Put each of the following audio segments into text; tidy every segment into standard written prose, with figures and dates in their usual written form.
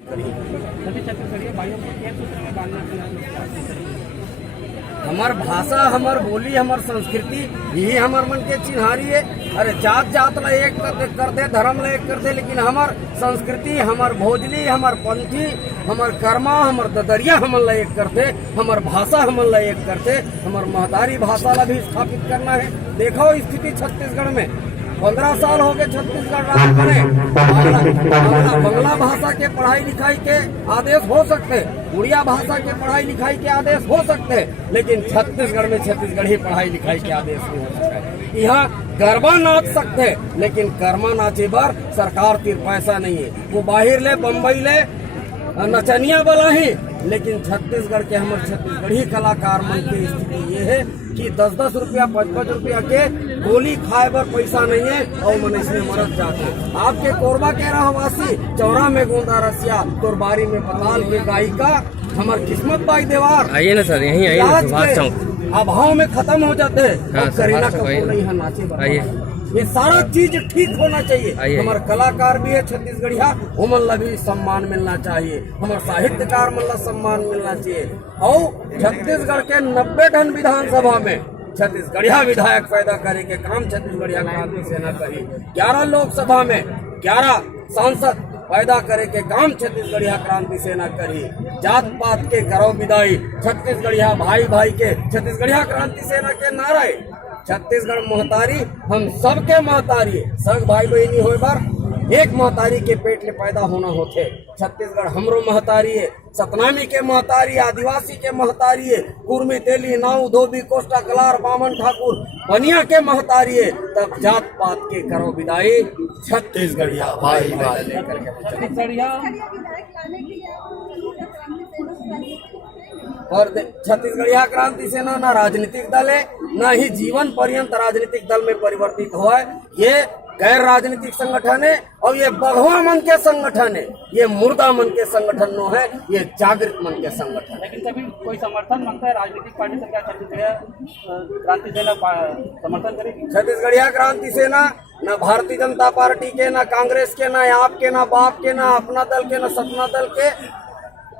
सभी छत्तीसगढ़ी भाइयों को एक सूत्र में बांधना चाहिए। हमार भाषा, हमार बोली, हमार संस्कृति यही हमार मन के चिन्हारी है। अरे जात जात ला एक कर दे, धर्म ला एक कर दे, लेकिन हमार संस्कृति, हमार भोजली, हमार पंथी, हमार कर्मा, हमार ददरिया हमन ला एक कर दे, हमार भाषा हमन ला एक कर दे, हमार महतारी भाषा ला भी स्थापित करना है। देखो स्थिति छत्तीसगढ़ में 15 साल हो गए छत्तीसगढ़ राज करे। बंगला भाषा के पढ़ाई लिखाई के आदेश हो सकते, उड़िया भाषा के पढ़ाई लिखाई के आदेश हो सकते, लेकिन छत्तीसगढ़ में छत्तीसगढ़ी पढ़ाई लिखाई के आदेश नहीं हो सकते। यहाँ गरबा नाच सकते, लेकिन कर्मा नाचे बार सरकार तीर पैसा नहीं है। वो बाहर ले, बम्बई ले नचनिया वाला ही, लेकिन छत्तीसगढ़ के हमारे छत्तीसगढ़ी कलाकार मन की स्थिति ये है कि 10-10 रुपया 5-5 रुपया के गोली खाए पर पैसा नहीं है और मन इसमें मरद जाते। आपके कोरबा के रहवासी चौरा में गोंदा रसिया, तोरबारी में पताल के गायिका हमार किस्मत बाई देवार। आइए ना सर, यहीं आइए ना, सुभाष चौक अभाव में खत्म हो जाते हैं। हाँ, करीना कपूर नहीं है नाचे। आइए, ये सारा चीज ठीक होना चाहिए। हमारे कलाकार भी है छत्तीसगढ़िया, उमन ला भी सम्मान मिलना चाहिए। हमारे साहित्यकार मन ला सम्मान मिलना चाहिए। और छत्तीसगढ़ के 90 टन विधानसभा में छत्तीसगढ़िया विधायक पैदा करे के काम छत्तीसगढ़िया क्रांति सेना करी। 11 लोकसभा में 11 सांसद पैदा करे के काम छत्तीसगढ़िया क्रांति सेना करी। जात पात के करो विदाई, छत्तीसगढ़िया भाई भाई के छत्तीसगढ़िया क्रांति सेना के नारे। छत्तीसगढ़ महतारी हम सबके महतारी, सब भाई बहनी होए बार एक महतारी के पेट ले पैदा होना होते। छत्तीसगढ़ हमरो महतारी है, सतनामी के महतारी, आदिवासी के महतारी है, कुर्मी, तेली, नाऊ, धोबी, कोस्टा, कलार, बामन, ठाकुर, बनिया के महतारी है। तब जात पात के करो विदाई, छत्तीसगढ़िया भाई भाई लेकर छत्तीसगढ़िया और छत्तीसगढ़िया क्रांति सेना ना राजनीतिक दल है, न ही जीवन पर्यंत राजनीतिक दल में परिवर्तित हुआ है। ये गैर राजनीतिक संगठन है और ये बघवा मन के संगठन है, ये मुर्दा मन के संगठन नो है, ये जागृत मन के संगठन। लेकिन कभी कोई समर्थन मांगता है राजनीतिक पार्टी से, क्या छत्तीसगढ़िया क्रांति सेना समर्थन करेगी? छत्तीसगढ़िया क्रांति सेना न भारतीय जनता पार्टी के, न कांग्रेस के, न आपके, न बाप के, न अपना दल के, न सपना दल के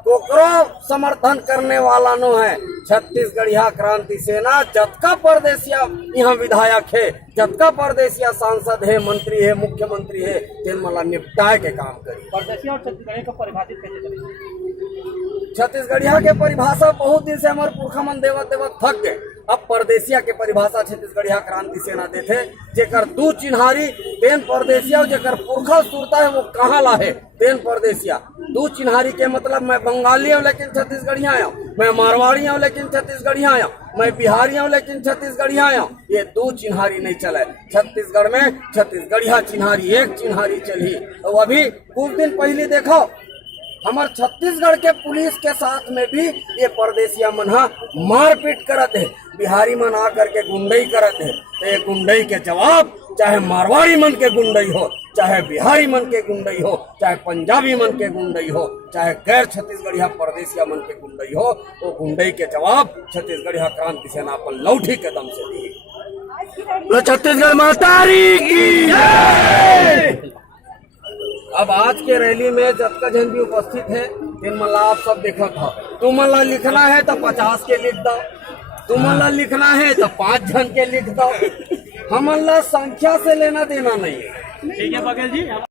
कोकरो समर्थन करने वाला नो है। छत्तीसगढ़िया क्रांति सेना जतका परदेसिया यहाँ विधायक है, जतका परदेसिया सांसद है, मंत्री है, मुख्यमंत्री है, तेन मला निपटाए के काम करी। परदेसिया और छत्तीसगढ़िया को परिभाषित कैसे करेंगे? छत्तीसगढ़िया के परिभाषा बहुत दिन से हमारे पुरखा मन देवत थक गए। अब परदेसिया के परिभाषा छत्तीसगढ़िया क्रांति सेना देते, जेकर दू चिन्हारी तेन परदेसिया, जेकर पुरखा सुरता है वो कहाँ ला है तेन परदेसिया। दू चिन्हारी के मतलब मैं बंगाली हूँ लेकिन छत्तीसगढ़िया आया, मैं मारवाड़ी हूँ लेकिन छत्तीसगढ़िया आया, मैं बिहारी हूँ लेकिन छत्तीसगढ़िया आया। ये दो चिन्हारी नहीं चले छत्तीसगढ़ में, छत्तीसगढ़िया चिन्हारी एक चिन्हारी चली। तो अभी कुछ दिन पहले देखो हमारे छत्तीसगढ़ के पुलिस के साथ में भी ये परदेसिया मन मारपीट करत है, बिहारी मन आकर के गुंडई करत है। तो ये गुंडई के जवाब चाहे मारवाड़ी मन के गुंडई हो, चाहे बिहारी मन के गुंडई हो, चाहे पंजाबी मन के गुंडई हो, चाहे गैर छत्तीसगढ़िया परदेसिया मन के गुंडई हो, तो गुंडई के जवाब छत्तीसगढ़िया क्रांति सेना अपन लौठी के दम से दी। छत्तीसगढ़ महतारी की जय। अब आज के रैली में जतका जन भी उपस्थित है, इन मला आप सब देखा था। तुम मला लिखना है तो 50 के लिख दो, तुम मला लिखना है तो 5 जन के लिख दो। हमला संख्या से लेना देना नहीं है। ठीक है बघेल जी।